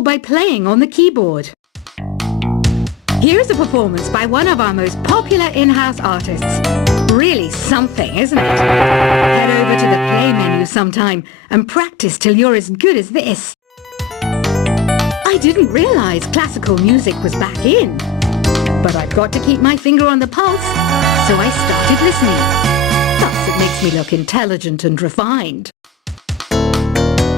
or by playing on the keyboard. Here's a performance by one of our most popular in-house artists. Really something, isn't it? Head over to the play menu sometime and practice till you're as good as this. I didn't realize classical music was back in, but I've got to keep my finger on the pulse, so I started listening. Thus, it makes me look intelligent and refined.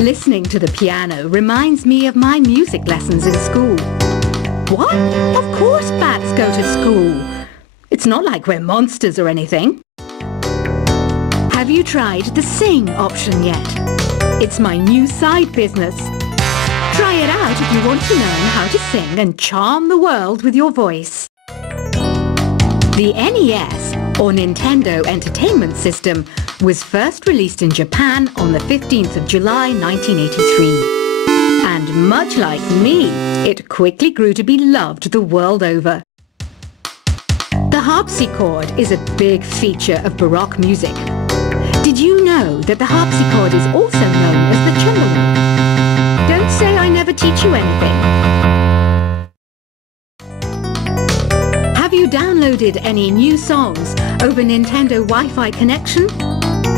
Listening to the piano reminds me of my music lessons in school. What? Of course bats go to school. It's not like we're monsters or anything. Have you tried the sing option yet? It's my new side business. Try it out if you want to learn how to sing and charm the world with your voice. The NES, or Nintendo Entertainment System, was first released in Japan on the 15th of July 1983. And much like me, it quickly grew to be loved the world over. The harpsichord is a big feature of Baroque music. Did you know that the harpsichord is also known as the cembalo? Don't say I never teach you anything. Have you downloaded any new songs over Nintendo Wi-Fi connection?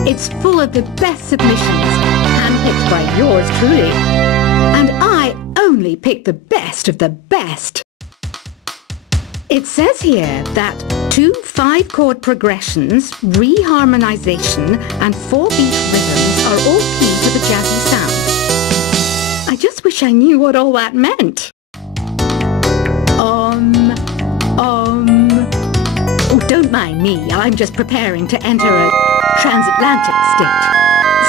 It's full of the best submissions, handpicked by yours truly. And I only pick the best of the best. It says here that 2 5-chord progressions, reharmonization, and 4-beat rhythms are all key to the jazzy sound. I just wish I knew what all that meant. Oh, don't mind me. I'm just preparing to enter a transatlantic state.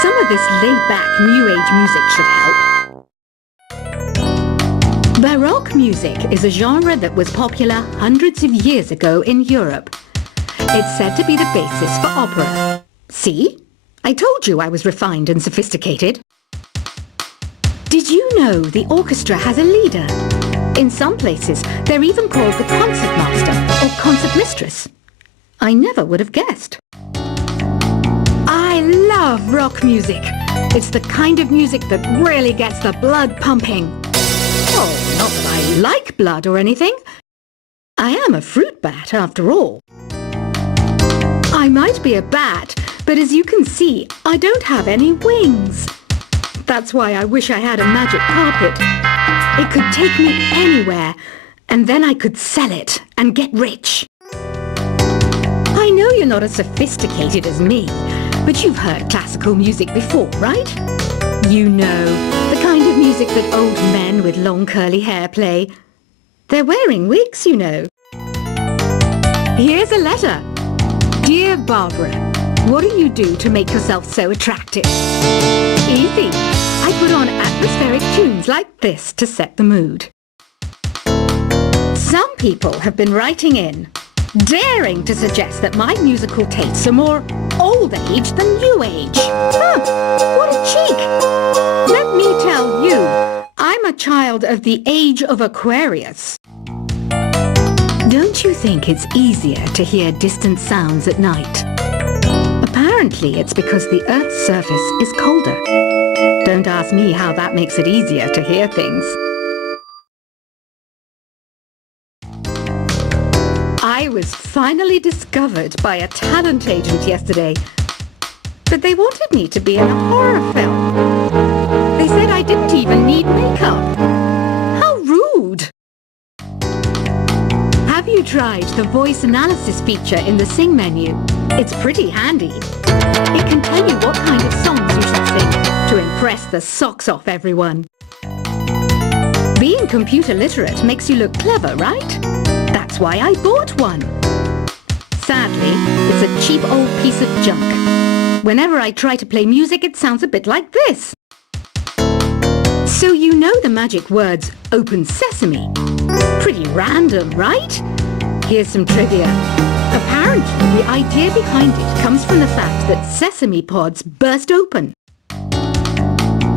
Some of this laid-back New Age music should help. Baroque music is a genre that was popular hundreds of years ago in Europe. It's said to be the basis for opera. See? I told you I was refined and sophisticated. Did you know the orchestra has a leader? In some places, they're even called the concertmaster or concertmistress. I never would have guessed. I love rock music. It's the kind of music that really gets the blood pumping. Oh, not that I like blood or anything. I am a fruit bat, after all. I might be a bat, but as you can see, I don't have any wings. That's why I wish I had a magic carpet. It could take me anywhere, and then I could sell it and get rich. I know you're not as sophisticated as me, but you've heard classical music before, right? You know, the kind of music that old men with long curly hair play. They're wearing wigs, you know. Here's a letter. Dear Barbara, what do you do to make yourself so attractive? Easy. I put on atmospheric tunes like this to set the mood. Some people have been writing in, daring to suggest that my musical tastes are more old age than new age. What a cheek! Let me tell you, I'm a child of the age of Aquarius. Don't you think it's easier to hear distant sounds at night? Apparently it's because the Earth's surface is colder. Don't ask me how that makes it easier to hear things. I was finally discovered by a talent agent yesterday, but they wanted me to be in a horror film. They said I didn't even need makeup. How rude! Have you tried the voice analysis feature in the Sing menu? It's pretty handy. It can tell you what kind of songs you should sing to impress the socks off everyone. Being computer literate makes you look clever, right? That's why I bought one. Sadly, it's a cheap old piece of junk. Whenever I try to play music, it sounds a bit like this. So you know the magic words "Open Sesame." Pretty random, right? Here's some trivia. Apparently, the idea behind it comes from the fact that sesame pods burst open.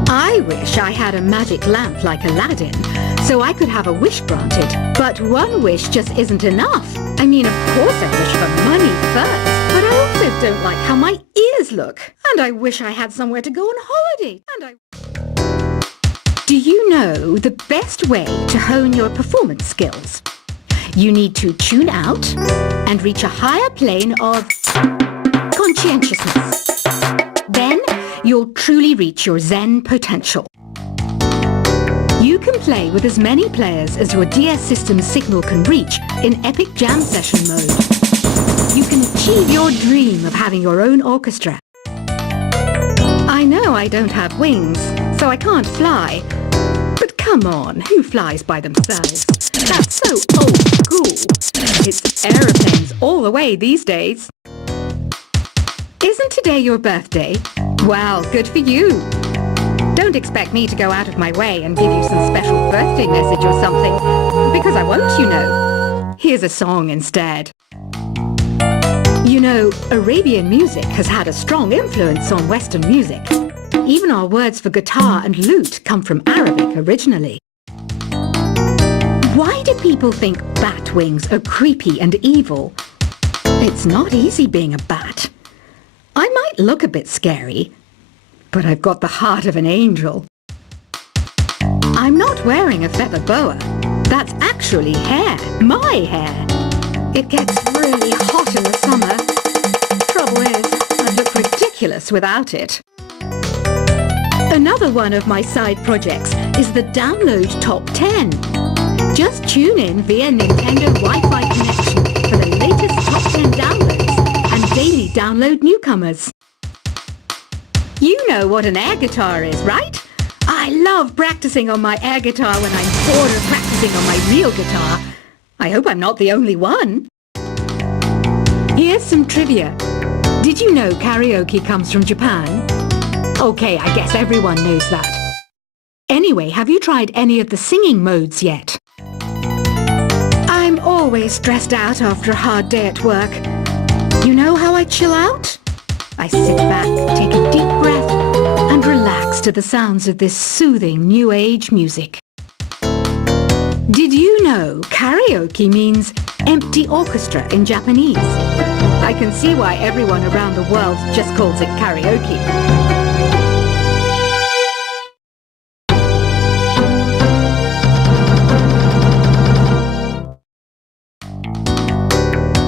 I wish I had a magic lamp like Aladdin, so I could have a wish granted. But one wish just isn't enough. I mean, of course I wish for money first, but I also don't like how my ears look. And I wish I had somewhere to go on holiday. Do Do you know the best way to hone your performance skills? You need to tune out and reach a higher plane of conscientiousness. Then you'll truly reach your Zen potential. You can play with as many players as your DS system's signal can reach in epic jam session mode. You can achieve your dream of having your own orchestra. I know I don't have wings, so I can't fly. But come on, who flies by themselves? That's so old school. It's aeroplanes all the way these days. Isn't today your birthday? Well, good for you. Don't expect me to go out of my way and give you some special birthday message or something, because I won't, you know. Here's a song instead. You know, Arabian music has had a strong influence on Western music. Even our words for guitar and lute come from Arabic originally. Why do people think bat wings are creepy and evil? It's not easy being a bat. I might look a bit scary, but I've got the heart of an angel. I'm not wearing a feather boa. That's actually hair, my hair. It gets really hot in the summer. Trouble is, I look ridiculous without it. Another one of my side projects is the Download Top 10. Just tune in via Nintendo Wi-Fi connection for the latest Top 10 downloads and daily download newcomers. You know what an air guitar is, right? I love practicing on my air guitar when I'm bored of practicing on my real guitar. I hope I'm not the only one. Here's some trivia. Did you know karaoke comes from Japan? Okay, I guess everyone knows that. Anyway, have you tried any of the singing modes yet? I'm always stressed out after a hard day at work. You know how I chill out? I sit back, take a deep breath, and relax to the sounds of this soothing new age music. Did you know karaoke means empty orchestra in Japanese? I can see why everyone around the world just calls it karaoke.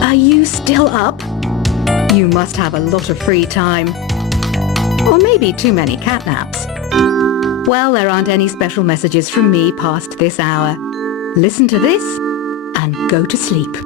Are you still up? You must have a lot of free time. Or maybe too many catnaps. Well, there aren't any special messages from me past this hour. Listen to this and go to sleep.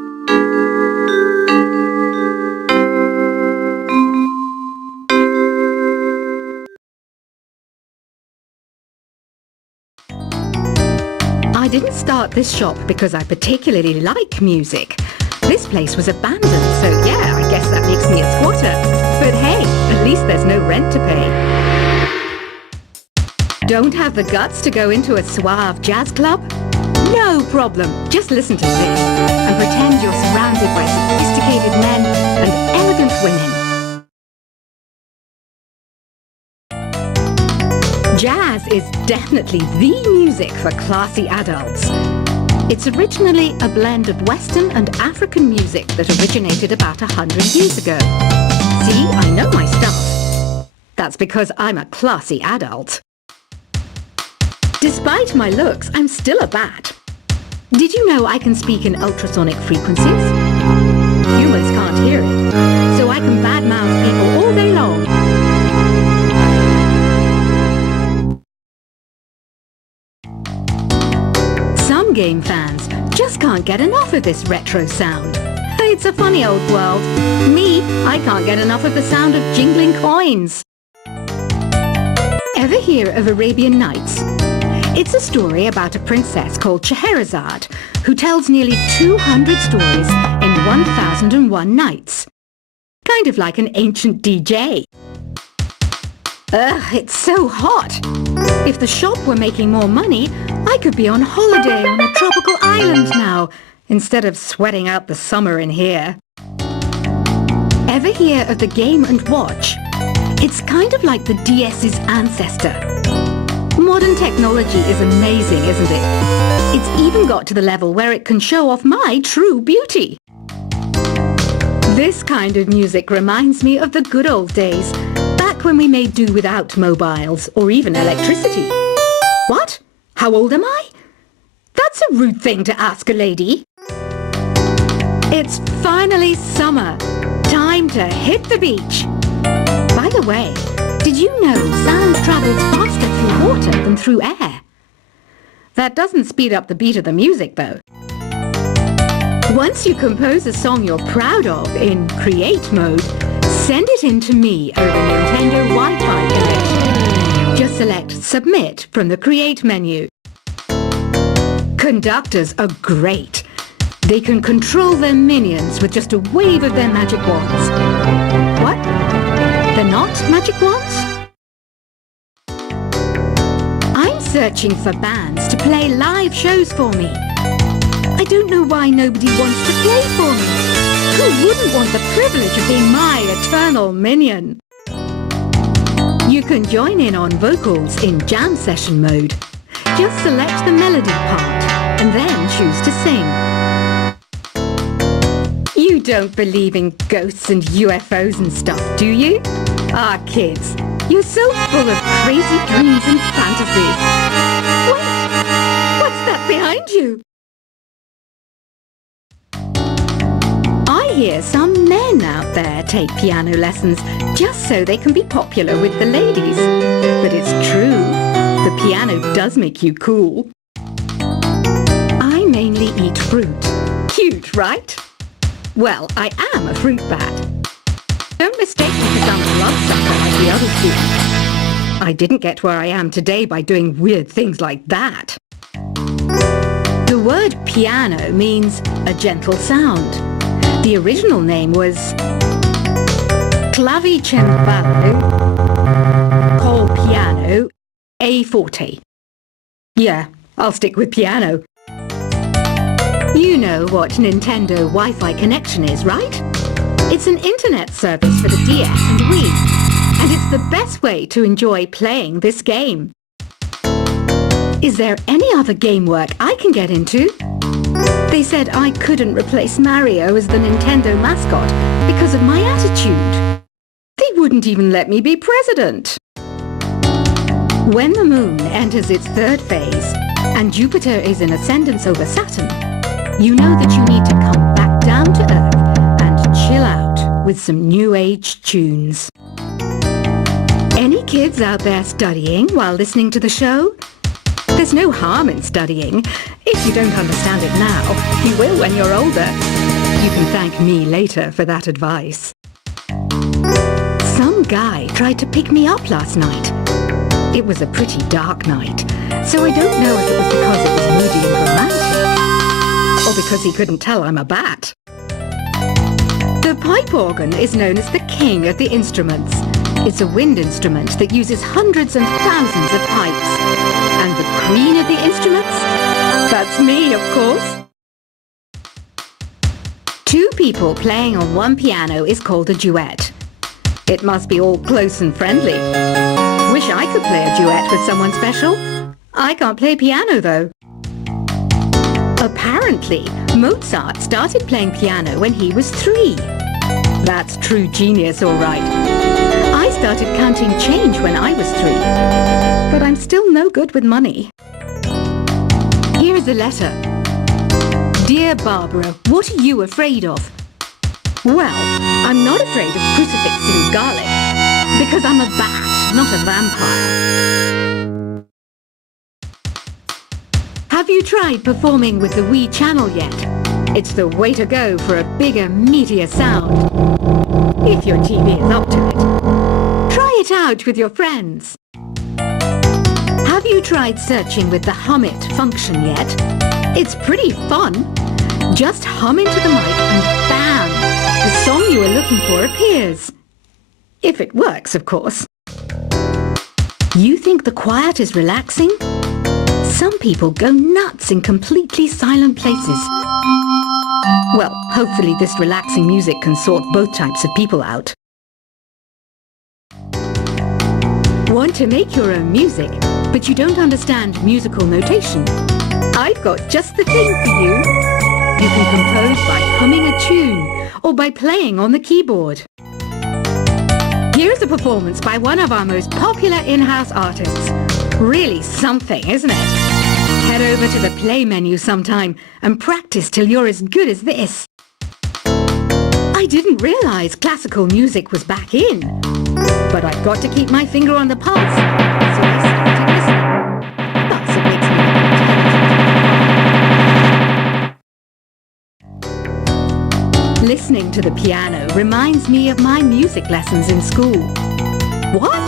I didn't start this shop because I particularly like music. This place was abandoned, so yeah, I guess that makes me a squatter. But hey, at least there's no rent to pay. Don't have the guts to go into a suave jazz club? No problem. Just listen to this and pretend you're surrounded by sophisticated men and elegant women. Jazz is definitely the music for classy adults. It's originally a blend of Western and African music that originated about 100 years ago. See, I know my stuff. That's because I'm a classy adult. Despite my looks, I'm still a bat. Did you know I can speak in ultrasonic frequencies? Humans can't hear it, so I can badmouth people all day long. Some game fans just can't get enough of this retro sound. It's a funny old world. Me, I can't get enough of the sound of jingling coins. Ever hear of Arabian Nights? It's a story about a princess called Scheherazade who tells nearly 200 stories in 1001 nights. Kind of like an ancient DJ. Ugh, it's so hot. If the shop were making more money, I could be on holiday on a tropical island now, instead of sweating out the summer in here. Ever hear of the Game & Watch? It's kind of like the DS's ancestor. Modern technology is amazing, isn't it? It's even got to the level where it can show off my true beauty. This kind of music reminds me of the good old days, back when we made do without mobiles or even electricity. What? How old am I? That's a rude thing to ask a lady. It's finally summer. Time to hit the beach. By the way, did you know sound travels faster through water than through air? That doesn't speed up the beat of the music, though. Once you compose a song you're proud of in Create mode, send it in to me over Nintendo Wi-Fi connection. Just select Submit from the Create menu. Conductors are great. They can control their minions with just a wave of their magic wands. What? They're not magic wands? I'm searching for bands to play live shows for me. I don't know why nobody wants to play for me. Who wouldn't want the privilege of being my eternal minion? You can join in on vocals in jam session mode. Just select the melody part and then choose to sing. You don't believe in ghosts and UFOs and stuff, do you? Ah, kids, you're so full of crazy dreams and fantasies. Wait, what's that behind you? I hear some men out there take piano lessons just so they can be popular with the ladies. But it's true, the piano does make you cool. I mainly eat fruit. Cute, right? Well, I am a fruit bat. Don't mistake me for some bloodsucker like the others do. I didn't get where I am today by doing weird things like that. The word piano means a gentle sound. The original name was clavicembalo col piano a forte. Yeah, I'll stick with piano. You know what Nintendo Wi-Fi connection is, right? It's an internet service for the DS and Wii, and it's the best way to enjoy playing this game. Is there any other game work I can get into? They said I couldn't replace Mario as the Nintendo mascot because of my attitude. They wouldn't even let me be president. When the moon enters its third phase and Jupiter is in ascendance over Saturn, you know that you need to come back down to Earth and chill out with some new age tunes. Any kids out there studying while listening to the show? There's no harm in studying. If you don't understand it now, you will when you're older. You can thank me later for that advice. Some guy tried to pick me up last night. It was a pretty dark night, so I don't know if it was because it was moody and romantic, or because he couldn't tell I'm a bat. The pipe organ is known as the king of the instruments. It's a wind instrument that uses hundreds and thousands of pipes. And the queen of the instruments? That's me, of course. Two people playing on one piano is called a duet. It must be all close and friendly. Wish I could play a duet with someone special. I can't play piano, though. Apparently, Mozart started playing piano when he was 3. That's true genius, all right. I started counting change when I was 3, but I'm still no good with money. Here's a letter. Dear Barbara, what are you afraid of? Well, I'm not afraid of crucifixes and garlic, because I'm a bat, not a vampire. Have you tried performing with the Wii channel yet? It's the way to go for a bigger, meatier sound. If your TV is up to it. Try it out with your friends. Have you tried searching with the Hum It function yet? It's pretty fun. Just hum into the mic and bam! The song you are looking for appears. If it works, of course. You think the quiet is relaxing? Some people go nuts in completely silent places. Well, hopefully this relaxing music can sort both types of people out. Want to make your own music, but you don't understand musical notation? I've got just the thing for you. You can compose by humming a tune or by playing on the keyboard. Here's a performance by one of our most popular in-house artists. Really something, isn't it? Head over to the play menu sometime and practice till you're as good as this. I didn't realise classical music was back in, but I've got to keep my finger on the pulse, so I started listening. Thus it makes me intelligent. Listening to the piano reminds me of my music lessons in school. What?